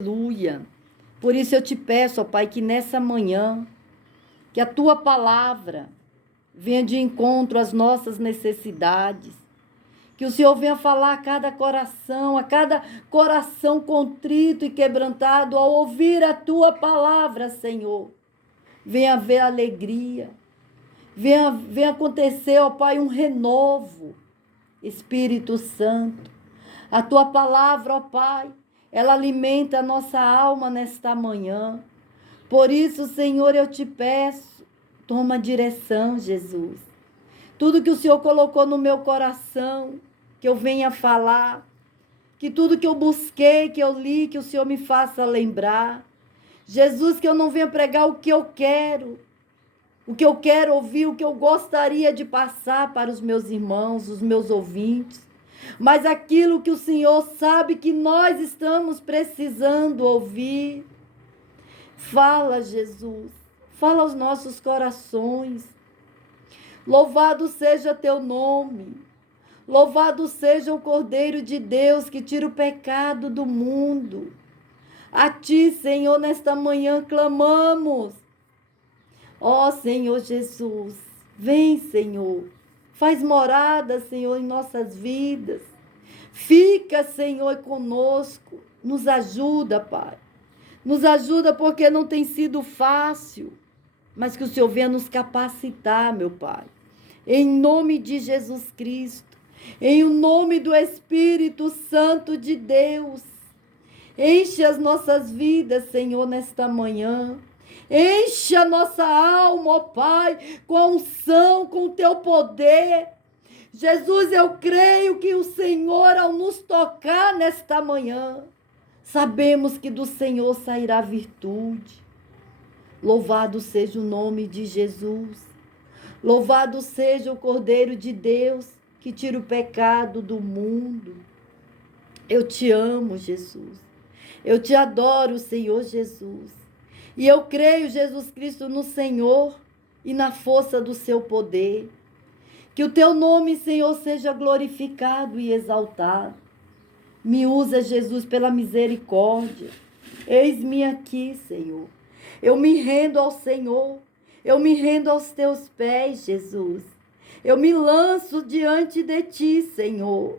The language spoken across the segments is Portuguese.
Aleluia. Por isso eu te peço, ó Pai, que nessa manhã, que a tua palavra venha de encontro às nossas necessidades, que o Senhor venha falar a cada coração contrito e quebrantado, ao ouvir a tua palavra, Senhor. Venha haver alegria, venha acontecer, ó Pai, um renovo. Espírito Santo, a tua palavra, ó Pai, ela alimenta a nossa alma nesta manhã. Por isso, Senhor, eu te peço, toma direção, Jesus. Tudo que o Senhor colocou no meu coração, que eu venha falar, que tudo que eu busquei, que eu li, que o Senhor me faça lembrar. Jesus, que eu não venha pregar o que eu quero ouvir, o que eu gostaria de passar para os meus irmãos, os meus ouvintes, mas aquilo que o Senhor sabe que nós estamos precisando ouvir. Fala, Jesus, fala aos nossos corações. Louvado seja teu nome, louvado seja o Cordeiro de Deus que tira o pecado do mundo. A ti, Senhor, nesta manhã clamamos. Ó Senhor Jesus, vem, Senhor, faz morada, Senhor, em nossas vidas. Fica, Senhor, conosco, nos ajuda, Pai. Nos ajuda porque não tem sido fácil, mas que o Senhor venha nos capacitar, meu Pai. Em nome de Jesus Cristo, em nome do Espírito Santo de Deus, enche as nossas vidas, Senhor, nesta manhã. Enche a nossa alma, ó Pai, com a unção, com o teu poder. Jesus, eu creio que o Senhor, ao nos tocar nesta manhã, sabemos que do Senhor sairá virtude. Louvado seja o nome de Jesus. Louvado seja o Cordeiro de Deus que tira o pecado do mundo. Eu te amo, Jesus. Eu te adoro, Senhor Jesus. E eu creio, Jesus Cristo, no Senhor e na força do seu poder. Que o teu nome, Senhor, seja glorificado e exaltado. Me usa, Jesus, pela misericórdia. Eis-me aqui, Senhor. Eu me rendo ao Senhor. Eu me rendo aos teus pés, Jesus. Eu me lanço diante de ti, Senhor.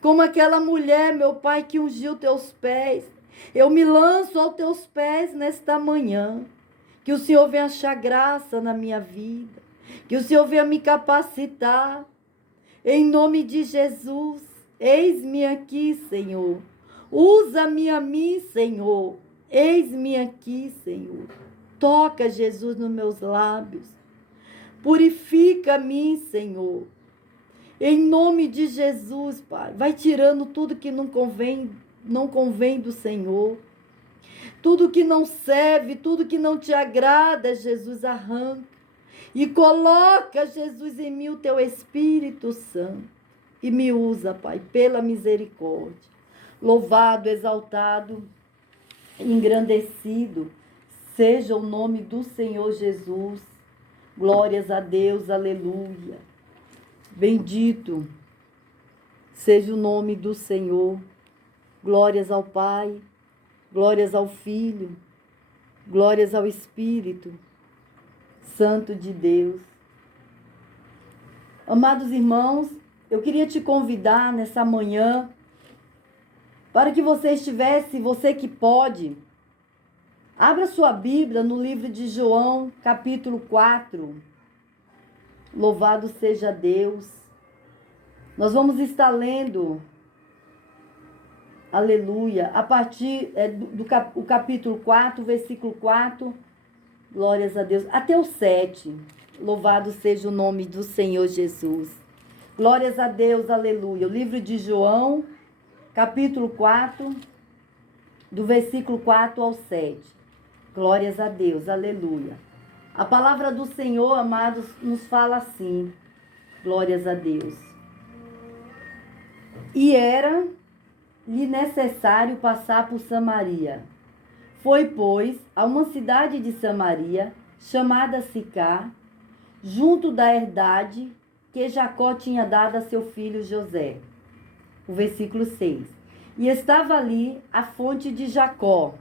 Como aquela mulher, meu Pai, que ungiu teus pés. Eu me lanço aos teus pés nesta manhã. Que o Senhor venha achar graça na minha vida. Que o Senhor venha me capacitar. Em nome de Jesus, eis-me aqui, Senhor. Usa-me a mim, Senhor. Eis-me aqui, Senhor. Toca, Jesus, nos meus lábios. Purifica-me, Senhor. Em nome de Jesus, Pai. Vai tirando tudo que não convém do Senhor. Tudo que não serve, tudo que não te agrada, Jesus, arranca. E coloca, Jesus, em mim o teu Espírito Santo. E me usa, Pai, pela misericórdia. Louvado, exaltado, engrandecido seja o nome do Senhor Jesus. Glórias a Deus, aleluia. Bendito seja o nome do Senhor. Glórias ao Pai, glórias ao Filho, glórias ao Espírito Santo de Deus. Amados irmãos, eu queria te convidar nessa manhã para que você que pode, abra sua Bíblia no livro de João, capítulo 4. Louvado seja Deus. Nós vamos estar lendo, aleluia, a partir do capítulo 4, versículo 4, glórias a Deus, até o 7. Louvado seja o nome do Senhor Jesus. Glórias a Deus, aleluia. O livro de João, capítulo 4, do versículo 4 ao 7. Glórias a Deus, aleluia. A palavra do Senhor, amados, nos fala assim. Glórias a Deus. E era-lhe necessário passar por Samaria. Foi, pois, a uma cidade de Samaria, chamada Sicar, junto da herdade que Jacó tinha dado a seu filho José. O versículo 6. E estava ali a fonte de Jacó.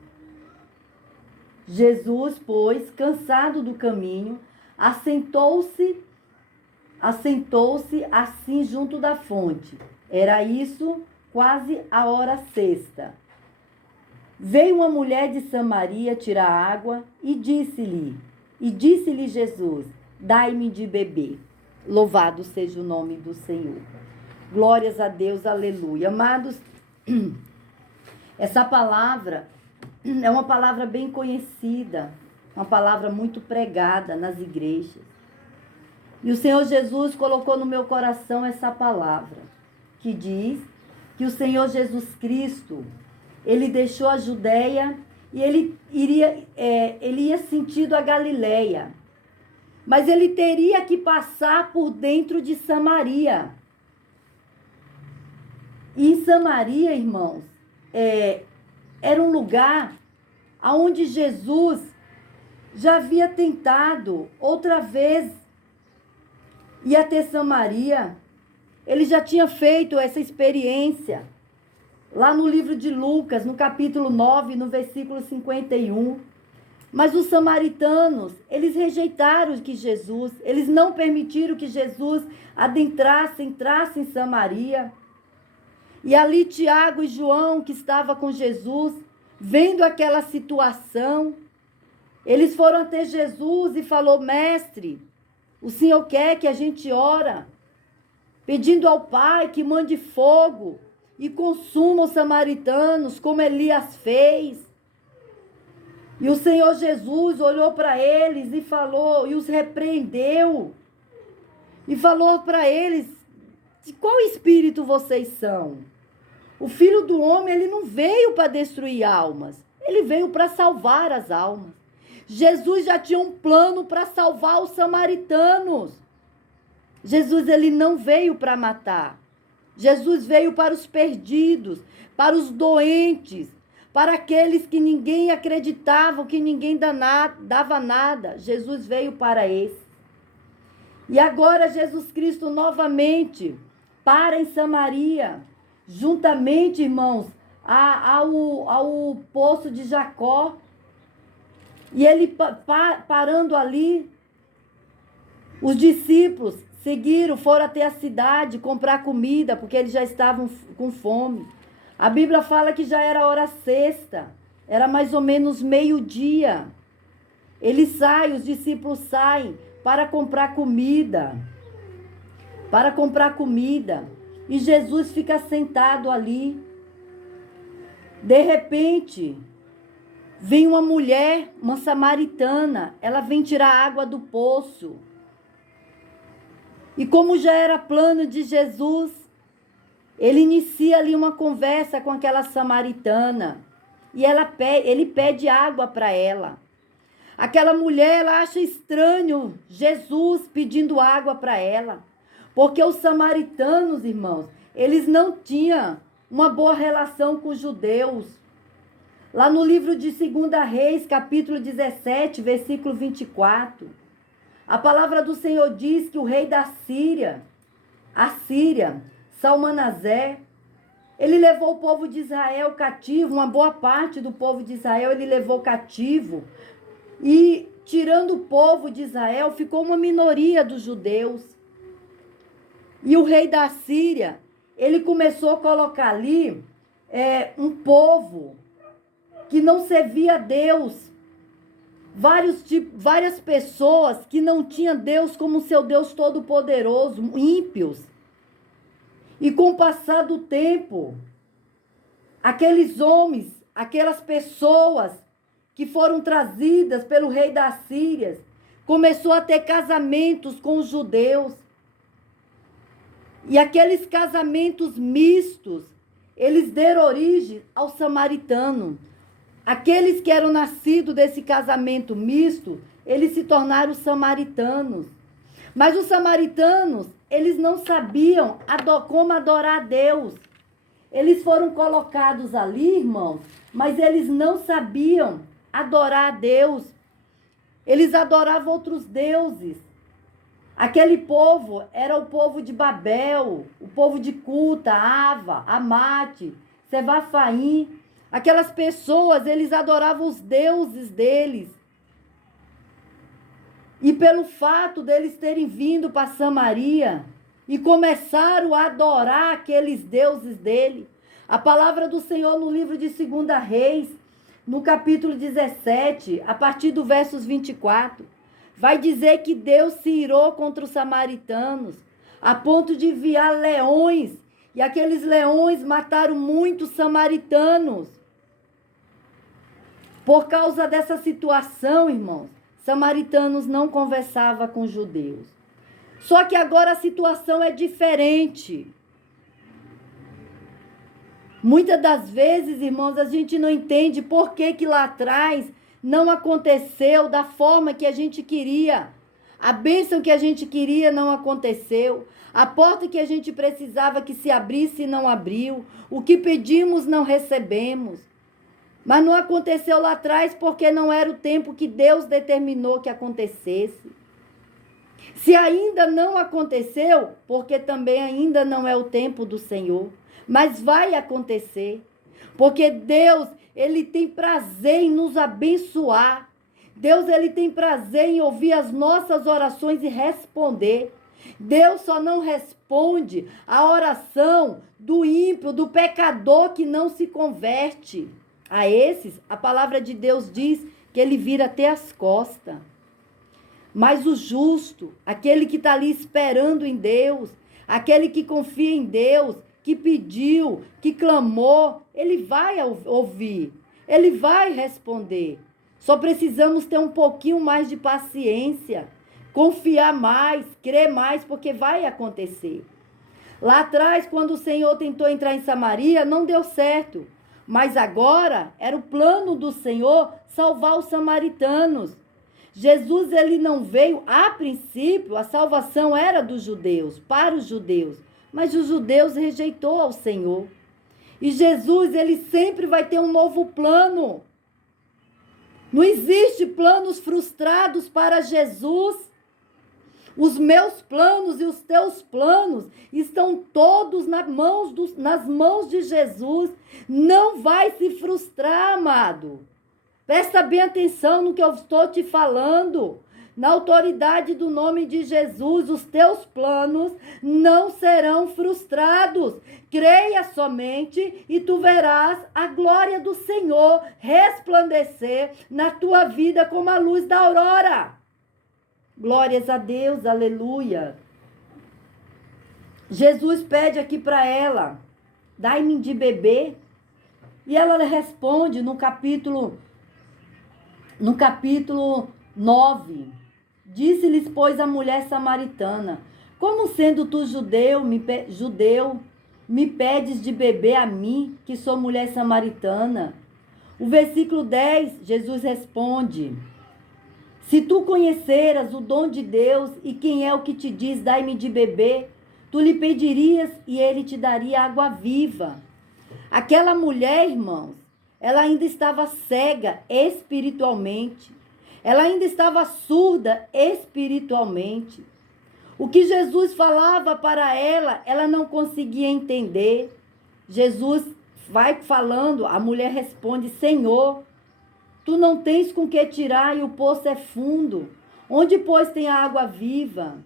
Jesus, pois, cansado do caminho, assentou-se assim junto da fonte. Era isso quase a hora sexta. Veio uma mulher de Samaria tirar água e disse-lhe Jesus: dai-me de beber. Louvado seja o nome do Senhor. Glórias a Deus, aleluia. Amados, essa palavra é uma palavra bem conhecida, uma palavra muito pregada nas igrejas. E o Senhor Jesus colocou no meu coração essa palavra, que diz que o Senhor Jesus Cristo, ele deixou a Judéia e ele ia sentido a Galileia. Mas ele teria que passar por dentro de Samaria. E em Samaria, irmãos, era um lugar onde Jesus já havia tentado outra vez ir até Samaria. Ele já tinha feito essa experiência lá no livro de Lucas, no capítulo 9, no versículo 51. Mas os samaritanos, eles rejeitaram eles não permitiram que Jesus entrasse em Samaria. E ali Tiago e João, que estavam com Jesus, vendo aquela situação, eles foram até Jesus e falou: mestre, o Senhor quer que a gente ora, pedindo ao Pai que mande fogo e consuma os samaritanos, como Elias fez. E o Senhor Jesus olhou para eles e falou, e os repreendeu, e falou para eles: de qual espírito vocês são? O Filho do Homem, ele não veio para destruir almas, ele veio para salvar as almas. Jesus já tinha um plano para salvar os samaritanos. Jesus, ele não veio para matar. Jesus veio para os perdidos, para os doentes, para aqueles que ninguém acreditava, que ninguém dava nada. Jesus veio para esse. E agora Jesus Cristo novamente para em Samaria, juntamente, irmãos, ao poço de Jacó. E ele parando ali, os discípulos seguiram, foram até a cidade comprar comida, porque eles já estavam com fome. A Bíblia fala que já era hora sexta, era mais ou menos meio-dia. Os discípulos saem para comprar comida. E Jesus fica sentado ali. De repente, vem uma mulher, uma samaritana, ela vem tirar água do poço. E como já era plano de Jesus, ele inicia ali uma conversa com aquela samaritana. E ele pede água para ela. Aquela mulher, ela acha estranho Jesus pedindo água para ela. Porque os samaritanos, irmãos, eles não tinham uma boa relação com os judeus. Lá no livro de 2 Reis, capítulo 17, versículo 24, a palavra do Senhor diz que o rei da Síria, Salmanasé, ele levou o povo de Israel cativo, uma boa parte do povo de Israel ele levou cativo. E tirando o povo de Israel, ficou uma minoria dos judeus. E o rei da Síria, ele começou a colocar ali um povo que não servia a Deus. Várias pessoas que não tinham Deus como seu Deus todo-poderoso, ímpios. E com o passar do tempo, aqueles homens, aquelas pessoas que foram trazidas pelo rei da Síria, começou a ter casamentos com os judeus. E aqueles casamentos mistos, eles deram origem ao samaritano. Aqueles que eram nascidos desse casamento misto, eles se tornaram samaritanos. Mas os samaritanos, eles não sabiam como adorar a Deus. Eles foram colocados ali, irmãos, mas eles não sabiam adorar a Deus. Eles adoravam outros deuses. Aquele povo era o povo de Babel, o povo de Cuta, Ava, Amate, Sevafaim. Aquelas pessoas, eles adoravam os deuses deles. E pelo fato deles terem vindo para Samaria e começaram a adorar aqueles deuses dele, a palavra do Senhor no livro de 2 Reis, no capítulo 17, a partir do versos 24, vai dizer que Deus se irou contra os samaritanos, a ponto de enviar leões, e aqueles leões mataram muitos samaritanos. Por causa dessa situação, irmãos, samaritanos não conversavam com judeus. Só que agora a situação é diferente. Muitas das vezes, irmãos, a gente não entende por que lá atrás não aconteceu da forma que a gente queria. A bênção que a gente queria não aconteceu. A porta que a gente precisava que se abrisse não abriu. O que pedimos não recebemos. Mas não aconteceu lá atrás porque não era o tempo que Deus determinou que acontecesse. Se ainda não aconteceu, porque também ainda não é o tempo do Senhor. Mas vai acontecer. Porque Deus, Ele tem prazer em nos abençoar. Deus, Ele tem prazer em ouvir as nossas orações e responder. Deus só não responde a oração do ímpio, do pecador que não se converte. A esses, a palavra de Deus diz que ele vira até as costas. Mas o justo, aquele que está ali esperando em Deus, aquele que confia em Deus, que pediu, que clamou, ele vai ouvir, ele vai responder. Só precisamos ter um pouquinho mais de paciência, confiar mais, crer mais, porque vai acontecer. Lá atrás, quando o Senhor tentou entrar em Samaria, não deu certo. Mas agora era o plano do Senhor salvar os samaritanos. Jesus, ele não veio, a princípio, a salvação era dos judeus, para os judeus. Mas os judeus rejeitou ao Senhor. E Jesus, ele sempre vai ter um novo plano. Não existe planos frustrados para Jesus. Os meus planos e os teus planos estão todos nas mãos de Jesus. Não vai se frustrar, amado. Presta bem atenção no que eu estou te falando. Na autoridade do nome de Jesus, os teus planos não serão frustrados. Creia somente e tu verás a glória do Senhor resplandecer na tua vida como a luz da aurora. Glórias a Deus, aleluia. Jesus pede aqui para ela, dai-me de beber. E ela responde no capítulo 9. Disse-lhes, pois, a mulher samaritana, como sendo tu judeu, me pedes de beber a mim, que sou mulher samaritana? O versículo 10, Jesus responde, se tu conheceras o dom de Deus e quem é o que te diz, dai-me de beber, tu lhe pedirias e ele te daria água viva. Aquela mulher, irmãos, ela ainda estava cega espiritualmente. Ela ainda estava surda espiritualmente. O que Jesus falava para ela, ela não conseguia entender. Jesus vai falando, a mulher responde, Senhor, tu não tens com que tirar e o poço é fundo. Onde, pois, tem a água viva?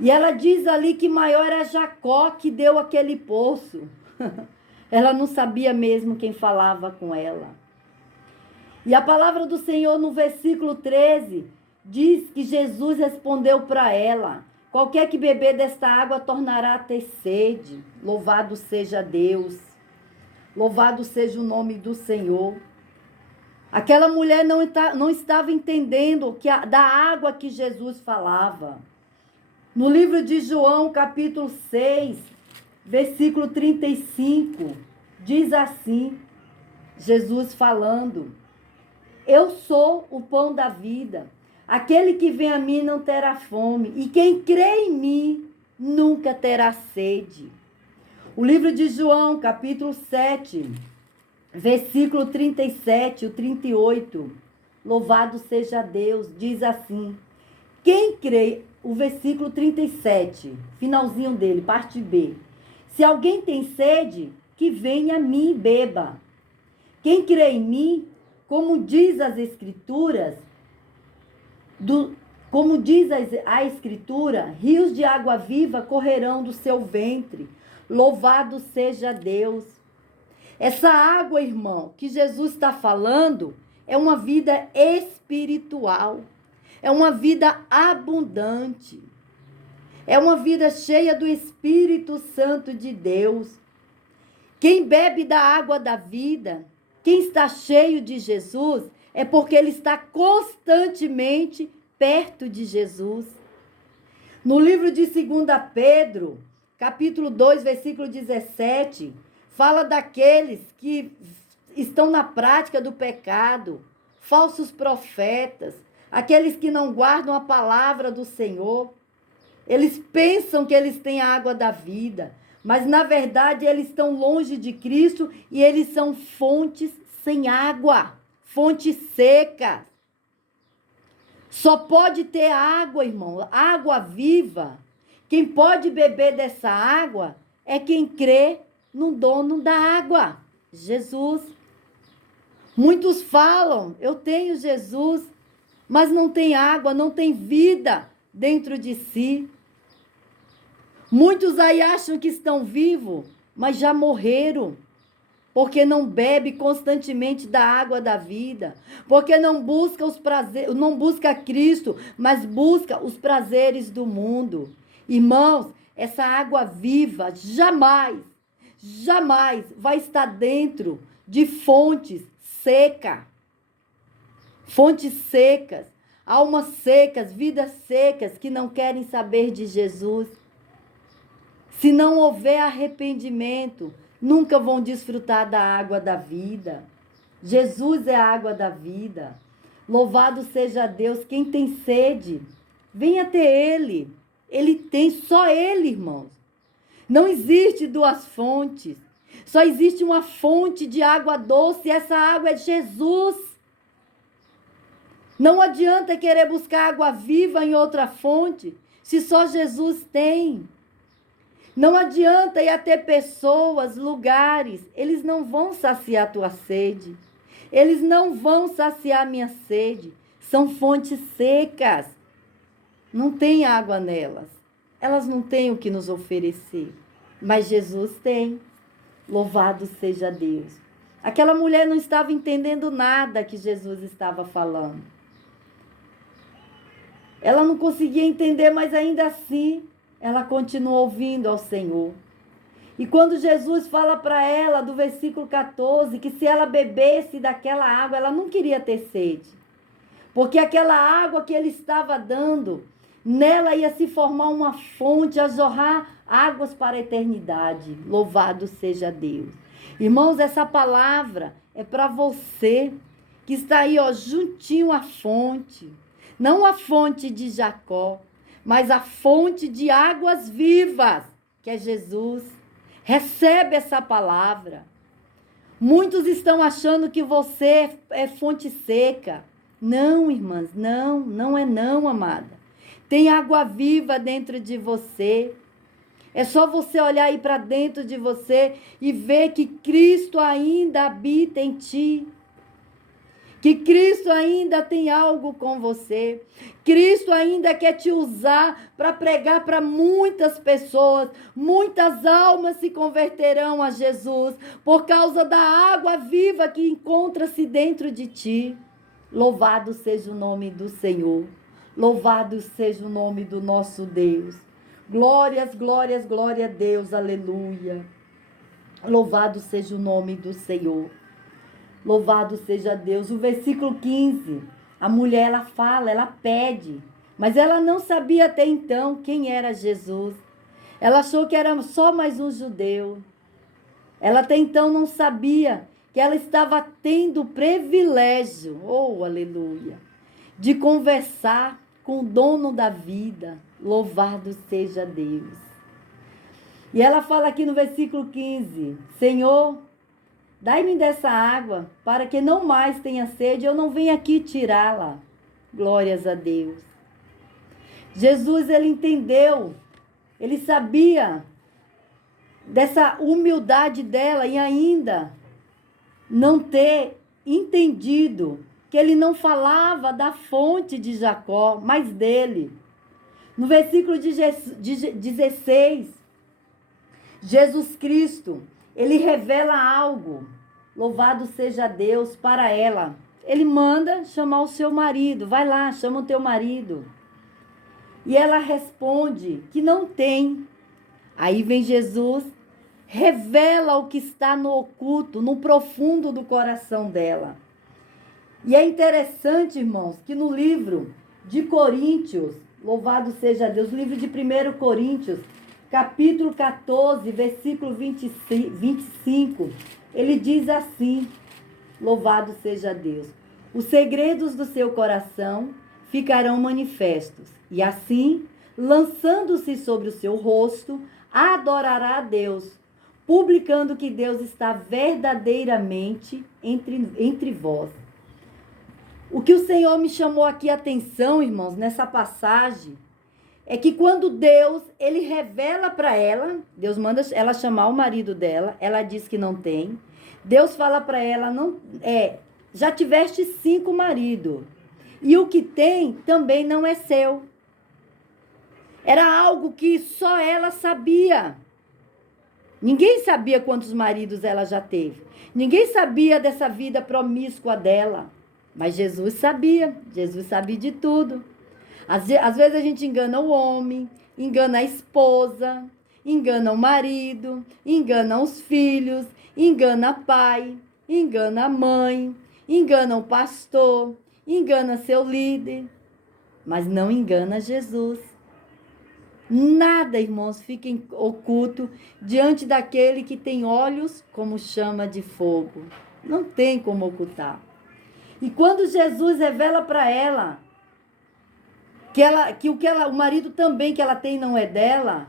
E ela diz ali que maior era Jacó que deu aquele poço. Ela não sabia mesmo quem falava com ela. E a palavra do Senhor no versículo 13 diz que Jesus respondeu para ela, qualquer que beber desta água tornará a ter sede. Louvado seja Deus. Louvado seja o nome do Senhor. Aquela mulher não estava entendendo da água que Jesus falava. No livro de João, capítulo 6, versículo 35, diz assim, Jesus falando, eu sou o pão da vida, aquele que vem a mim não terá fome, e quem crê em mim nunca terá sede. O livro de João, capítulo 7, versículo 37, o 38, louvado seja Deus, diz assim, quem crê, o versículo 37, finalzinho dele, parte B, se alguém tem sede, que venha a mim e beba. Quem crê em mim, como diz as Escrituras, como diz a Escritura, rios de água viva correrão do seu ventre. Louvado seja Deus. Essa água, irmão, que Jesus está falando, é uma vida espiritual. É uma vida abundante. É uma vida cheia do Espírito Santo de Deus. Quem bebe da água da vida, quem está cheio de Jesus, é porque ele está constantemente perto de Jesus. No livro de 2 Pedro, capítulo 2, versículo 17, fala daqueles que estão na prática do pecado, falsos profetas, aqueles que não guardam a palavra do Senhor. Eles pensam que eles têm a água da vida, mas na verdade eles estão longe de Cristo e eles são fontes sem água, fontes secas. Só pode ter água, irmão, água viva. Quem pode beber dessa água é quem crê no dono da água, Jesus. Muitos falam, eu tenho Jesus, mas não tem água, não tem vida dentro de si. Muitos aí acham que estão vivos, mas já morreram, porque não bebe constantemente da água da vida, porque não busca os prazeres, não busca Cristo, mas busca os prazeres do mundo. Irmãos, essa água viva jamais vai estar dentro de fontes secas. Fontes secas, almas secas, vidas secas que não querem saber de Jesus. Se não houver arrependimento, nunca vão desfrutar da água da vida. Jesus é a água da vida. Louvado seja Deus. Quem tem sede, venha até Ele. Ele tem, só Ele, irmãos. Não existe duas fontes. Só existe uma fonte de água doce. E essa água é Jesus. Não adianta querer buscar água viva em outra fonte, se só Jesus tem. Não adianta ir até pessoas, lugares, eles não vão saciar a tua sede. Eles não vão saciar a minha sede. São fontes secas. Não tem água nelas. Elas não têm o que nos oferecer. Mas Jesus tem. Louvado seja Deus. Aquela mulher não estava entendendo nada que Jesus estava falando. Ela não conseguia entender, mas ainda assim ela continua ouvindo ao Senhor. E quando Jesus fala para ela, do versículo 14, que se ela bebesse daquela água, ela não queria ter sede. Porque aquela água que ele estava dando, nela ia se formar uma fonte, a jorrar águas para a eternidade. Louvado seja Deus. Irmãos, essa palavra é para você que está aí, ó, juntinho à fonte. Não a fonte de Jacó, mas a fonte de águas vivas, que é Jesus. Recebe essa palavra. Muitos estão achando que você é fonte seca. Não, irmãs, não é não, amada. Tem água viva dentro de você. É só você olhar aí para dentro de você e ver que Cristo ainda habita em ti. Que Cristo ainda tem algo com você. Cristo ainda quer te usar para pregar para muitas pessoas. Muitas almas se converterão a Jesus por causa da água viva que encontra-se dentro de ti. Louvado seja o nome do Senhor. Louvado seja o nome do nosso Deus. Glórias, glórias, glória a Deus. Aleluia. Louvado seja o nome do Senhor. Louvado seja Deus. O versículo 15, a mulher, ela fala, ela pede, mas ela não sabia até então quem era Jesus. Ela achou que era só mais um judeu. Ela até então não sabia que ela estava tendo o privilégio, oh, aleluia, de conversar com o dono da vida. Louvado seja Deus. E ela fala aqui no versículo 15, Senhor, dai-me dessa água, para que não mais tenha sede, eu não venho aqui tirá-la. Glórias a Deus. Jesus, ele entendeu, ele sabia dessa humildade dela e ainda não ter entendido que ele não falava da fonte de Jacó, mas dele. No versículo 16, Jesus Cristo, ele revela algo. Louvado seja Deus para ela. Ele manda chamar o seu marido. Vai lá, chama o teu marido. E ela responde que não tem. Aí vem Jesus, revela o que está no oculto, no profundo do coração dela. E é interessante, irmãos, que no livro de Coríntios, louvado seja Deus, livro de 1 Coríntios, capítulo 14, versículo 25, ele diz assim, louvado seja Deus, os segredos do seu coração ficarão manifestos, e assim, lançando-se sobre o seu rosto, adorará a Deus, publicando que Deus está verdadeiramente entre vós. O que o Senhor me chamou aqui a atenção, irmãos, nessa passagem, é que quando Deus, ele revela para ela, Deus manda ela chamar o marido dela, ela diz que não tem. Deus fala para ela, já tiveste 5 maridos, e o que tem também não é seu. Era algo que só ela sabia. Ninguém sabia quantos maridos ela já teve. Ninguém sabia dessa vida promíscua dela. Mas Jesus sabia de tudo. Às vezes a gente engana o homem, engana a esposa, engana o marido, engana os filhos, engana pai, engana a mãe, engana o pastor, engana seu líder, mas não engana Jesus. Nada, irmãos, fica oculto diante daquele que tem olhos como chama de fogo. Não tem como ocultar. E quando Jesus revela para ela que o marido também que ela tem não é dela,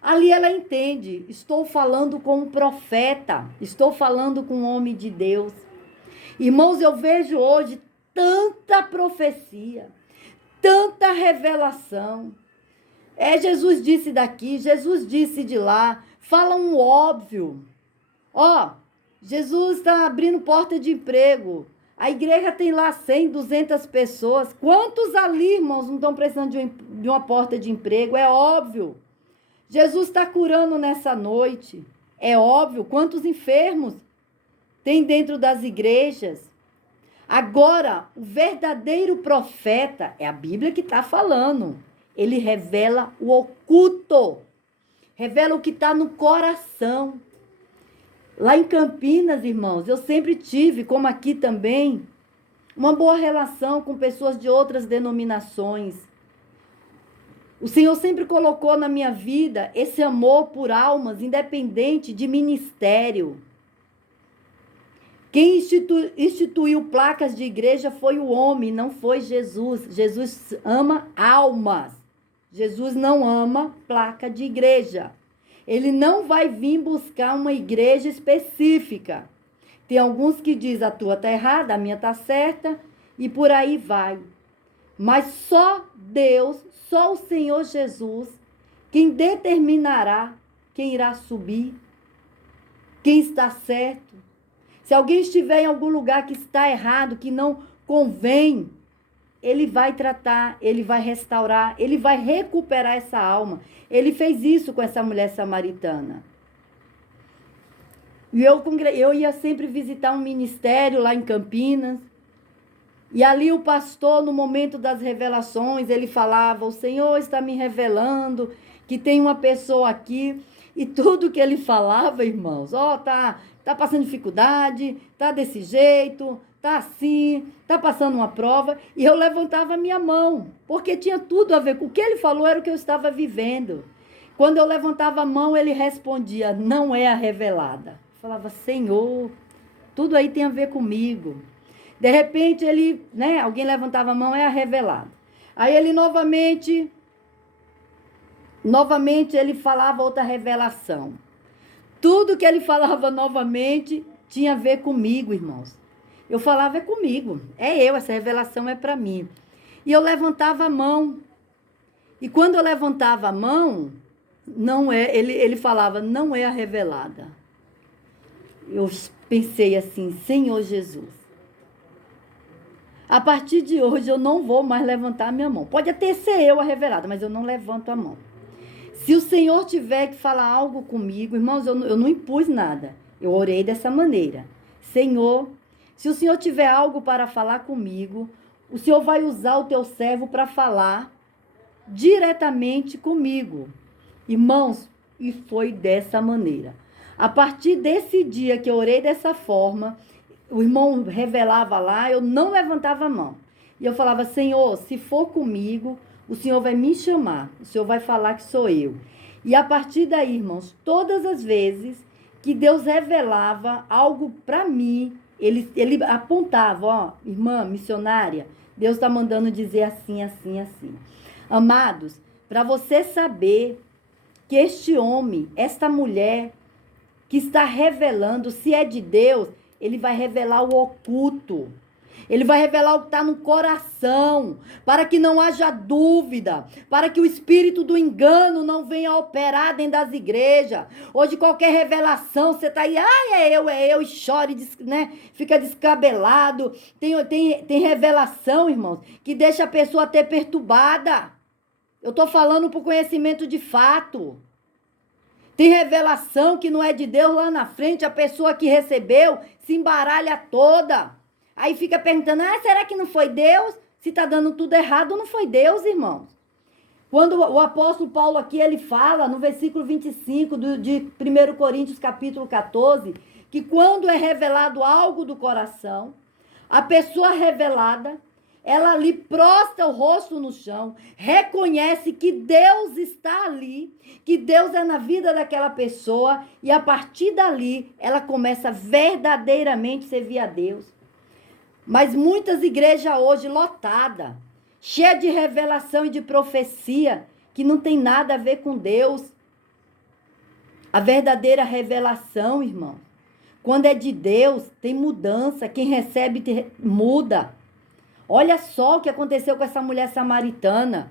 ali ela entende, estou falando com um profeta, estou falando com um homem de Deus. Irmãos, eu vejo hoje tanta profecia, tanta revelação. Jesus disse daqui, Jesus disse de lá, fala um óbvio. Jesus está abrindo porta de emprego. A igreja tem lá 100, 200 pessoas. Quantos ali, irmãos, não estão precisando de uma porta de emprego? É óbvio. Jesus está curando nessa noite. É óbvio. Quantos enfermos tem dentro das igrejas? Agora, o verdadeiro profeta, é a Bíblia que está falando. Ele revela o oculto. Revela o que está no coração. Lá em Campinas, irmãos, eu sempre tive, como aqui também, uma boa relação com pessoas de outras denominações. O Senhor sempre colocou na minha vida esse amor por almas, independente de ministério. Quem instituiu placas de igreja foi o homem, não foi Jesus. Jesus ama almas. Jesus não ama placa de igreja. Ele não vai vir buscar uma igreja específica. Tem alguns que dizem, a tua está errada, a minha está certa, e por aí vai. Mas só Deus, só o Senhor Jesus, quem determinará quem irá subir, quem está certo. Se alguém estiver em algum lugar que está errado, que não convém, ele vai tratar, ele vai restaurar, ele vai recuperar essa alma. Ele fez isso com essa mulher samaritana. E eu ia sempre visitar um ministério lá em Campinas. E ali o pastor, no momento das revelações, ele falava, o Senhor está me revelando que tem uma pessoa aqui. E tudo que ele falava, irmãos, tá passando dificuldade, tá desse jeito, tá assim, tá passando uma prova. E eu levantava a minha mão, porque tinha tudo a ver com o que ele falou, era o que eu estava vivendo. Quando eu levantava a mão, ele respondia, não é a revelada. Eu falava, Senhor, tudo aí tem a ver comigo. De repente, alguém levantava a mão, é a revelada. Aí ele novamente ele falava outra revelação. Tudo que ele falava novamente tinha a ver comigo, irmãos. Eu falava, é comigo, é eu, essa revelação é para mim. E eu levantava a mão. E quando eu levantava a mão, não é, ele falava, não é a revelada. Eu pensei assim, Senhor Jesus, a partir de hoje eu não vou mais levantar a minha mão. Pode até ser eu a revelada, mas eu não levanto a mão. Se o Senhor tiver que falar algo comigo, irmãos, eu não impus nada. Eu orei dessa maneira. Senhor, se o Senhor tiver algo para falar comigo, o Senhor vai usar o teu servo para falar diretamente comigo. Irmãos, e foi dessa maneira. A partir desse dia que eu orei dessa forma, o irmão revelava lá, eu não levantava a mão. E eu falava, Senhor, se for comigo, o Senhor vai me chamar, o Senhor vai falar que sou eu. E a partir daí, irmãos, todas as vezes que Deus revelava algo para mim, ele apontava, ó, irmã missionária, Deus está mandando dizer assim, assim, assim. Amados, para você saber que este homem, esta mulher que está revelando, se é de Deus, ele vai revelar o oculto. Ele vai revelar o que está no coração, para que não haja dúvida, para que o espírito do engano não venha operar dentro das igrejas. Hoje qualquer revelação, você está aí, é eu, e chora, né? Fica descabelado. Tem revelação, irmãos, que deixa a pessoa até perturbada. Eu estou falando por conhecimento de fato. Tem revelação que não é de Deus, lá na frente a pessoa que recebeu se embaralha toda. Aí fica perguntando, será que não foi Deus? Se está dando tudo errado, não foi Deus, irmãos. Quando o apóstolo Paulo aqui, ele fala no versículo 25 de 1 Coríntios capítulo 14, que quando é revelado algo do coração, a pessoa revelada, ela ali prostra o rosto no chão, reconhece que Deus está ali, que Deus é na vida daquela pessoa, e a partir dali, ela começa verdadeiramente a servir a Deus. Mas muitas igrejas hoje lotadas, cheias de revelação e de profecia, que não tem nada a ver com Deus. A verdadeira revelação, irmão, quando é de Deus, tem mudança, quem recebe muda. Olha só o que aconteceu com essa mulher samaritana.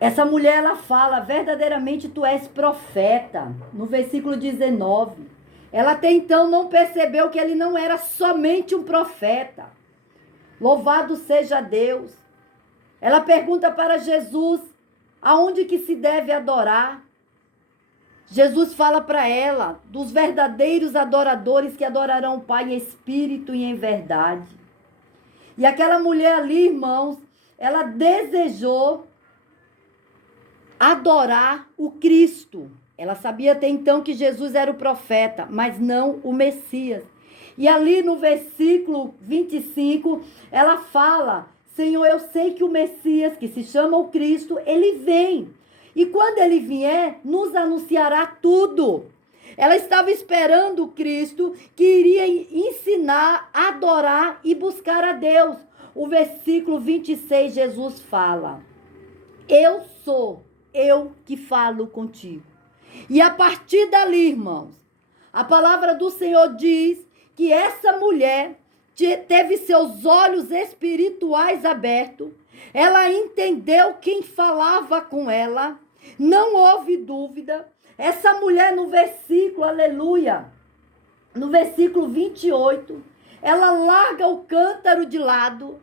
Essa mulher, ela fala, verdadeiramente tu és profeta, no versículo 19. Ela até então não percebeu que ele não era somente um profeta. Louvado seja Deus. Ela pergunta para Jesus, aonde que se deve adorar? Jesus fala para ela, dos verdadeiros adoradores que adorarão o Pai em espírito e em verdade. E aquela mulher ali, irmãos, ela desejou adorar o Cristo. Ela sabia até então que Jesus era o profeta, mas não o Messias. E ali no versículo 25, ela fala, Senhor, eu sei que o Messias, que se chama o Cristo, ele vem. E quando ele vier, nos anunciará tudo. Ela estava esperando o Cristo que iria ensinar, adorar e buscar a Deus. O versículo 26, Jesus fala, eu sou, eu que falo contigo. E a partir dali, irmãos, a palavra do Senhor diz que essa mulher teve seus olhos espirituais abertos, ela entendeu quem falava com ela, não houve dúvida. Essa mulher no versículo, aleluia, no versículo 28, ela larga o cântaro de lado.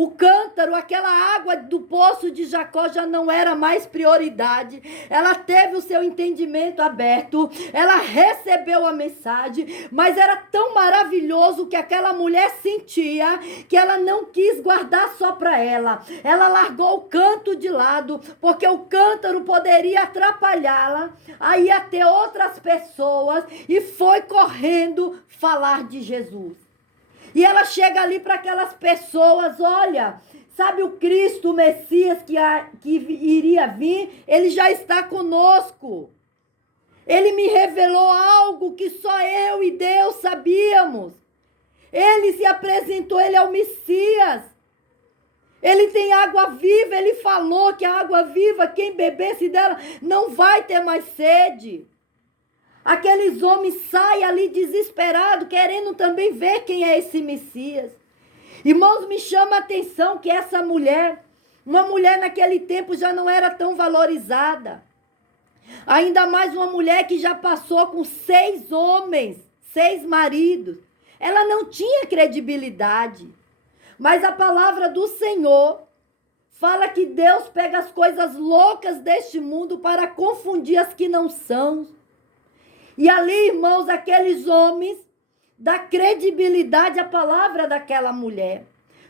O cântaro, aquela água do poço de Jacó já não era mais prioridade. Ela teve o seu entendimento aberto, ela recebeu a mensagem, mas era tão maravilhoso que aquela mulher sentia que ela não quis guardar só para ela. Ela largou o canto de lado, porque o cântaro poderia atrapalhá-la, aí ia ter outras pessoas, e foi correndo falar de Jesus. E ela chega ali para aquelas pessoas, olha, sabe o Cristo, o Messias que iria vir, ele já está conosco. Ele me revelou algo que só eu e Deus sabíamos. Ele se apresentou, ele é o Messias. Ele tem água viva, ele falou que a água viva, quem bebesse dela, não vai ter mais sede. Aqueles homens saem ali desesperados, querendo também ver quem é esse Messias. Irmãos, me chama a atenção que essa mulher, uma mulher naquele tempo já não era tão valorizada. Ainda mais uma mulher que já passou com 6 homens, 6 maridos. Ela não tinha credibilidade. Mas a palavra do Senhor fala que Deus pega as coisas loucas deste mundo para confundir as que não são. E ali, irmãos, aqueles homens dá credibilidade à palavra daquela mulher.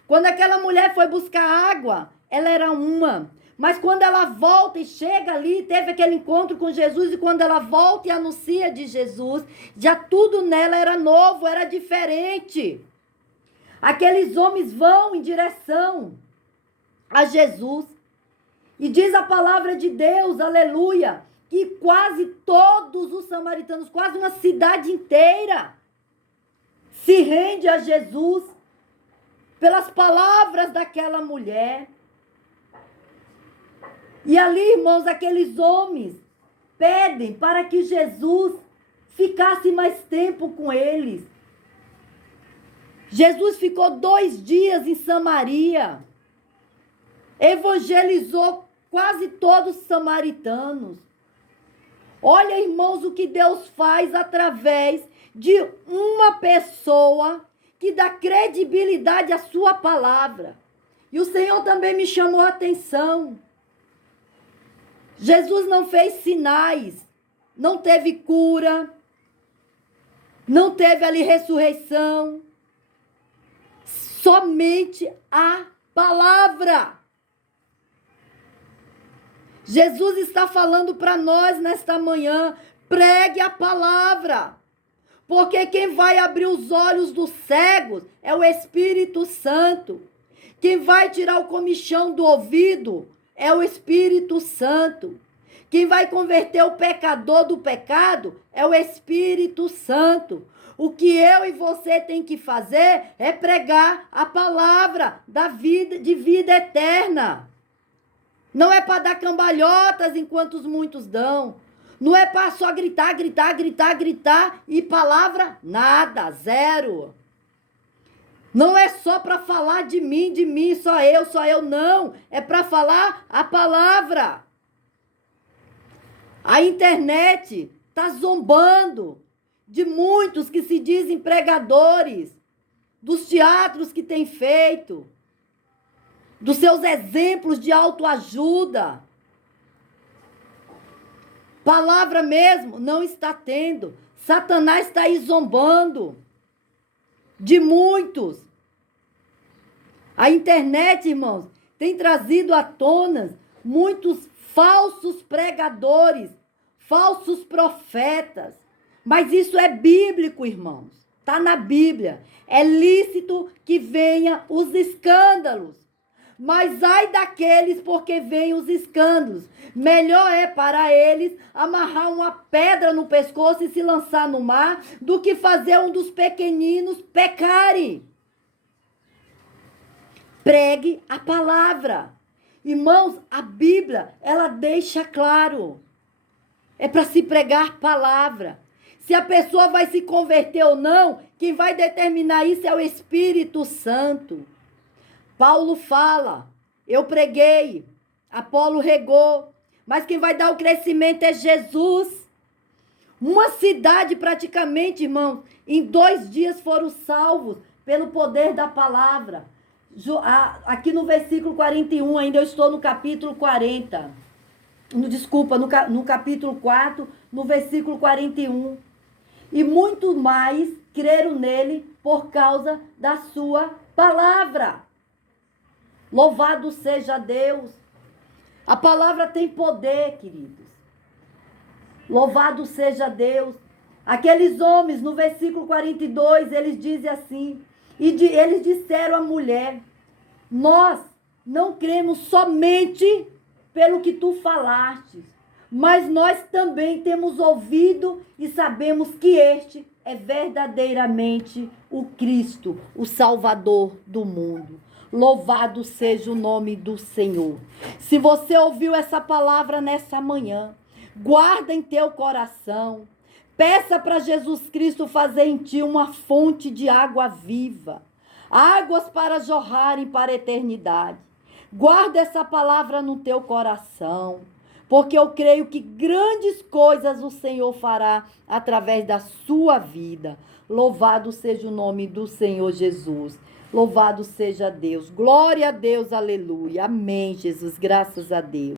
Quando aquela mulher foi buscar água, ela era uma. Mas quando ela volta e chega ali, teve aquele encontro com Jesus, e quando ela volta e anuncia de Jesus, já tudo nela era novo, era diferente. Aqueles homens vão em direção a Jesus. E diz a palavra de Deus, aleluia, que quase todos os samaritanos, quase uma cidade inteira, se rende a Jesus pelas palavras daquela mulher. E ali, irmãos, aqueles homens pedem para que Jesus ficasse mais tempo com eles. Jesus ficou 2 dias em Samaria, evangelizou quase todos os samaritanos. Olha, irmãos, o que Deus faz através de uma pessoa que dá credibilidade à sua palavra. E o Senhor também me chamou a atenção. Jesus não fez sinais, não teve cura, não teve ali ressurreição. Somente a palavra. Jesus está falando para nós nesta manhã, pregue a palavra. Porque quem vai abrir os olhos dos cegos é o Espírito Santo. Quem vai tirar o comichão do ouvido é o Espírito Santo. Quem vai converter o pecador do pecado é o Espírito Santo. O que eu e você tem que fazer é pregar a palavra da vida, de vida eterna. Não é para dar cambalhotas enquanto muitos dão. Não é para só gritar e palavra nada, zero. Não é só para falar de mim, só eu, não. É para falar a palavra. A internet está zombando de muitos que se dizem pregadores, dos teatros que têm feito, dos seus exemplos de autoajuda. Palavra mesmo não está tendo. Satanás está aí zombando de muitos. A internet, irmãos, tem trazido à tona muitos falsos pregadores, falsos profetas. Mas isso é bíblico, irmãos. Está na Bíblia. É lícito que venha os escândalos. Mas ai daqueles porque vêm os escândalos. Melhor é para eles amarrar uma pedra no pescoço e se lançar no mar do que fazer um dos pequeninos pecarem. Pregue a palavra. Irmãos, a Bíblia, ela deixa claro. É para se pregar palavra. Se a pessoa vai se converter ou não, quem vai determinar isso é o Espírito Santo. Paulo fala, eu preguei, Apolo regou, mas quem vai dar o crescimento é Jesus. Uma cidade praticamente, irmãos, em 2 dias foram salvos pelo poder da palavra. Aqui no versículo 41, ainda eu estou no capítulo 40. No capítulo 4, no versículo 41. E muito mais creram nele por causa da sua palavra. Louvado seja Deus. A palavra tem poder, queridos. Louvado seja Deus. Aqueles homens, no versículo 42, eles dizem assim, eles disseram à mulher, nós não cremos somente pelo que tu falaste, mas nós também temos ouvido e sabemos que este é verdadeiramente o Cristo, o Salvador do mundo. Louvado seja o nome do Senhor. Se você ouviu essa palavra nessa manhã, guarda em teu coração. Peça para Jesus Cristo fazer em ti uma fonte de água viva. Águas para jorrarem para a eternidade. Guarda essa palavra no teu coração. porque eu creio que grandes coisas o Senhor fará através da sua vida. Louvado seja o nome do Senhor Jesus. Louvado seja Deus. Glória a Deus, aleluia. Amém, Jesus. Graças a Deus.